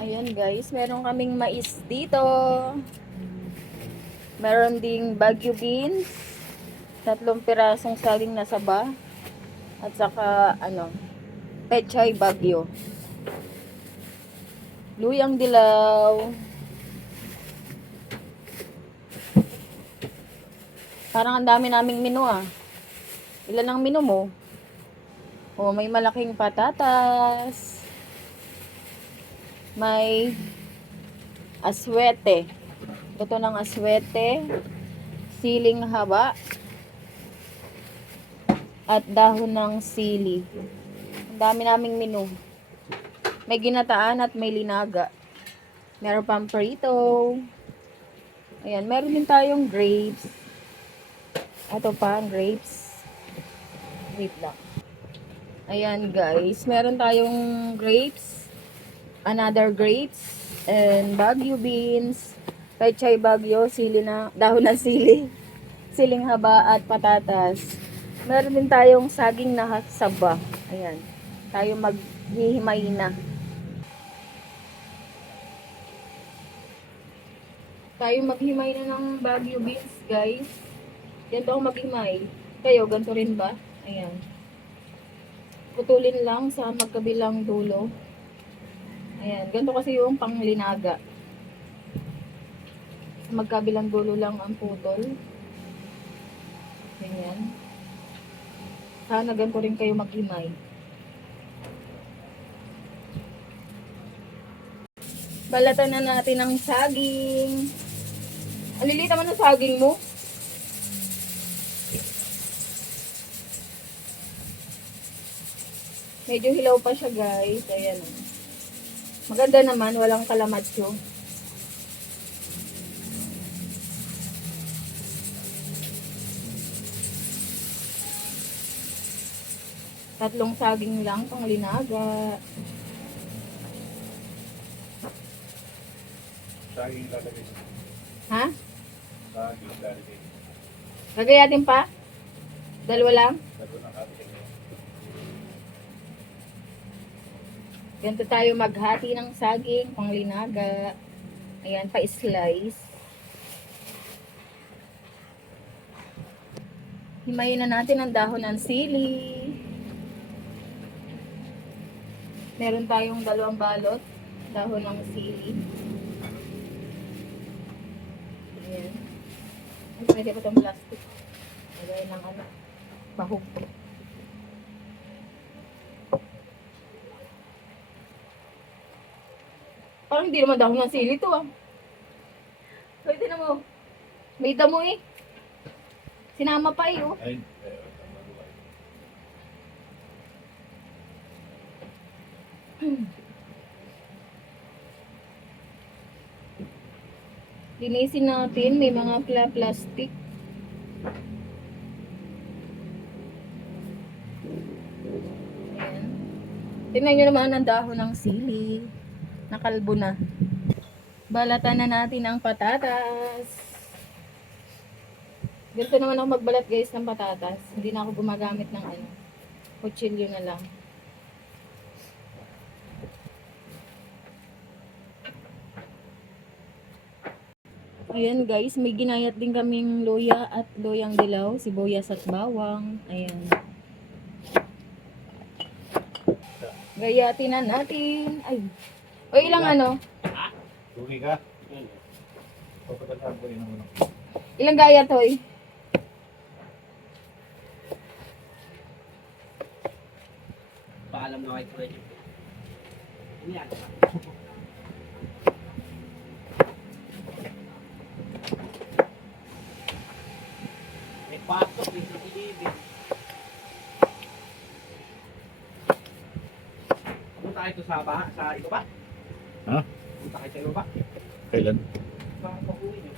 Ayan guys, meron kaming mais dito. Meron ding Baguio beans. 3 pirasong saging na saba. At saka, pechay Baguio. Luyang dilaw. Parang ang dami naming menu ah. Ilan ang menu mo? Oh, may malaking patatas. May aswete. Luto ng aswete. Siling haba. At dahon ng sili. Ang dami naming menu. May ginataan at may linaga. Meron pang prito. Ayan, meron din tayong grapes. Ito pa ang grapes. Wait lang. Ayan guys, meron tayong grapes. Another grapes. And Baguio beans. Pechay Baguio, sili na, dahon ng sili. Siling haba at patatas. Meron din tayong saging na saba. Ayan. Tayo maghihimay na. Tayo maghimay na ng Baguio beans, guys. Ganito ako maghimay. Kayo, ganito rin ba? Ayan. Putulin lang sa magkabilang dulo. Ayan. Ganito kasi yung panglinaga. Sa magkabilang dulo lang ang putol. Ganyan. Sana ganito rin kayo maghimay. Balatan na natin ang saging. Ang lilit naman ng saging mo. Medyo hilaw pa siya guys. Ayan. Maganda naman. Walang kalamatyo. Tatlong saging lang pang linaga. Saging lalagay. Ha? Saging lalagay. Gagayatin pa? Dalawa lang? Lalo ng ating. Ganito tayo maghati ng saging pang linaga. Ayan, pa-slice. Himayin na natin ang dahon ng sili. Meron tayong 2 balot. Dahon ng sili. Ayan. Ay, pwede pa itong plastic. Lagay ng bahog. Parang hindi naman dahon ng sili to ah. Pwede na mo. May damo eh. Sinama pa eh oh. Ay, Linisin natin. May mga plastic. Ayan. Tingnan nyo naman ang dahon ng sili. Nakalbo na. Balatan na natin ang patatas. Ganito naman ako magbalat guys ng patatas. Hindi na ako gumagamit ng kutsilyo na lang. Ayan guys, may ginayat din kaming luya at luyang dilaw, sibuyas at bawang. Ayan. Gayatin na natin. Ay. O ilang lugi ka? Papatalhan ko rin ang unang. Ilang gayat hoy? Paalam na kay Freddy. Yan. May pasok, may delivery. Punta kayo sa iba ba? Ha? Punta kayo sa iba ba? Kailan? Baka pauwi niyo.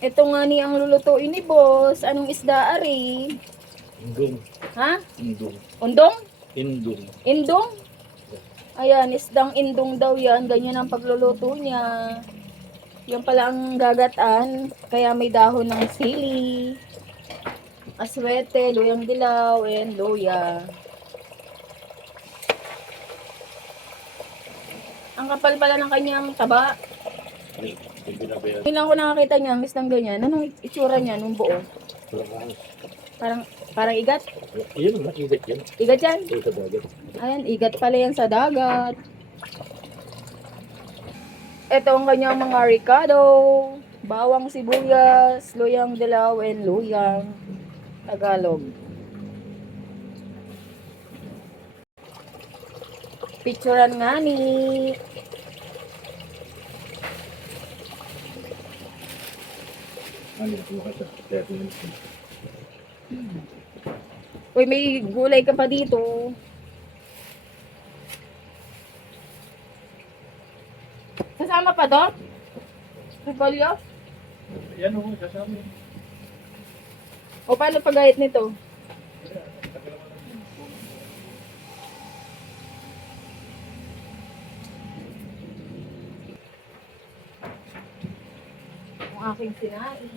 Ito nga ni ang lulutuin ni boss. Anong isda ari? Indong. Ha? Indong. Undong? Indong. Indong? Ayan, isdang indong daw yan. Ganyan ang pagluluto niya. Yan pala ang gagatan. Kaya may dahon ng sili, aswete, luyang dilaw, and luya. Ang kapal pala ng kanyang taba. Hindi binabayaran. Ngayon lang ko nakakita niya, miss ng ganyan. Anong itsura niya nung buo? Parang, parang igat. Iyan ang nakigat yan. Igat yan. Ito sa dagat. Ayan, igat pala yan sa dagat. Ito ang kanyang mga ricado. Bawang sibuyas, luyang dilaw, and luyang Tagalog. Picturean nga ni. Ano yung bukas sa 30 minutes. Uy, may gulay ka pa dito. Kasama pa doon? Repolyo? Yan o, kasama yun. O paano pagayat nito? Ang aking sinain.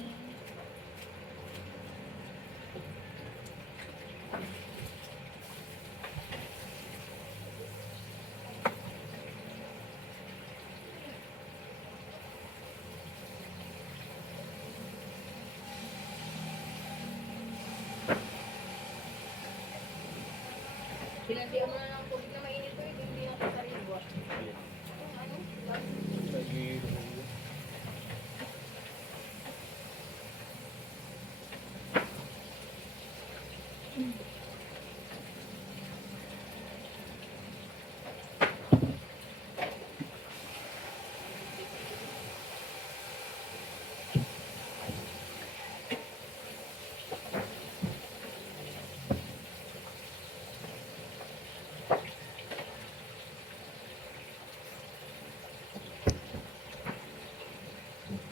Pinantiyan mo na ng tubig na mainit ko, hindi na ito sariwa. Ano?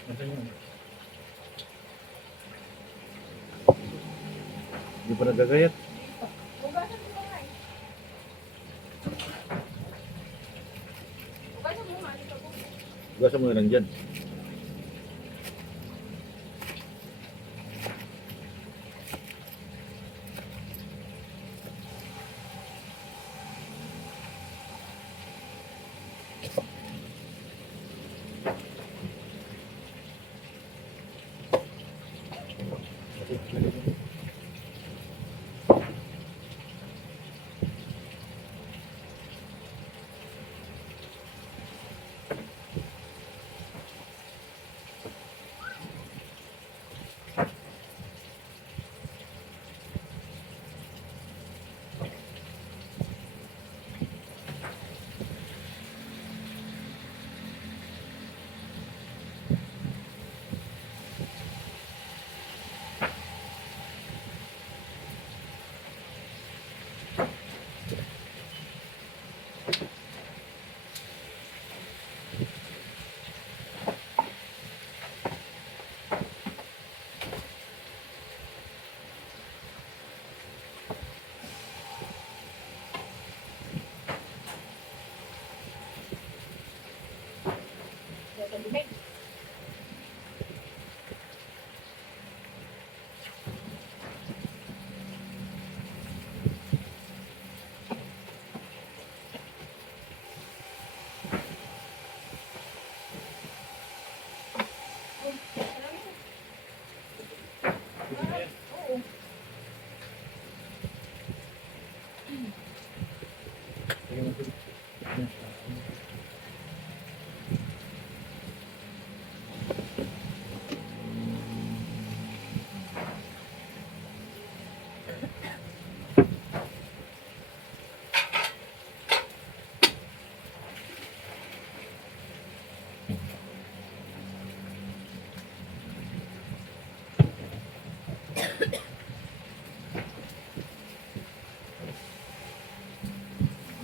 Nasaan yun? Hindi pa nagagayat. Hugasan mo nga eh. Hugasan mo nga, dito po. Gasa mo na lang dyan.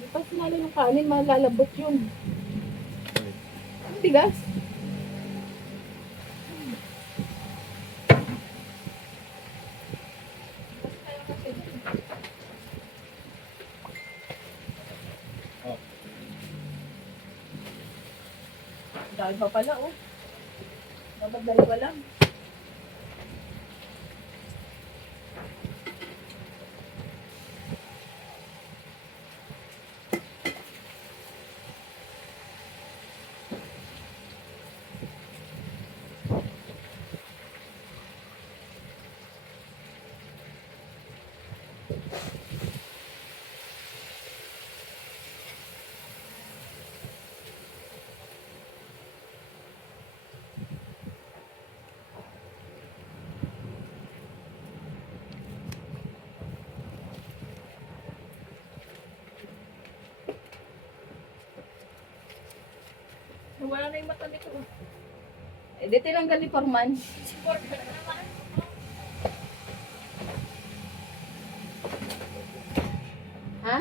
Pag sinalo ng kanin, malalabot yun. Ang tigas. Dahil pa pala, oh. Dapat dalawa lang. Wala na yung mata nito. Eh, di tinanggal ni Forman. Ha?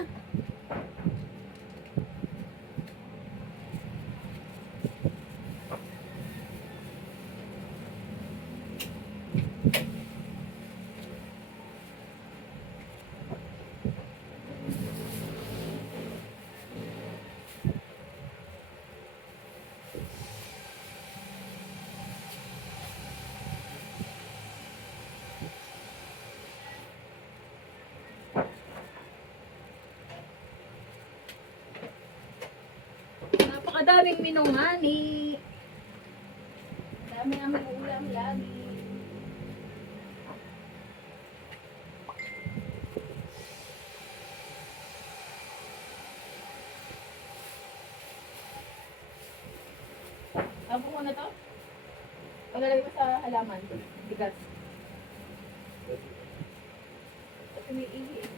Napakadaming minungani. Dami namin ulam lagi. Abo mo na to? O lalagay mo sa halaman? Bigas. Kasi may ihi eh.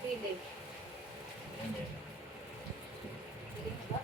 Sili. Sili na ba?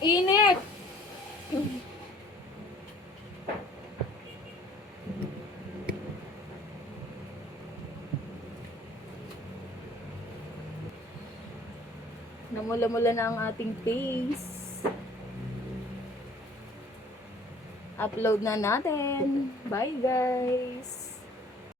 Init! Namula-mula na ang ating face. Upload na natin. Bye guys!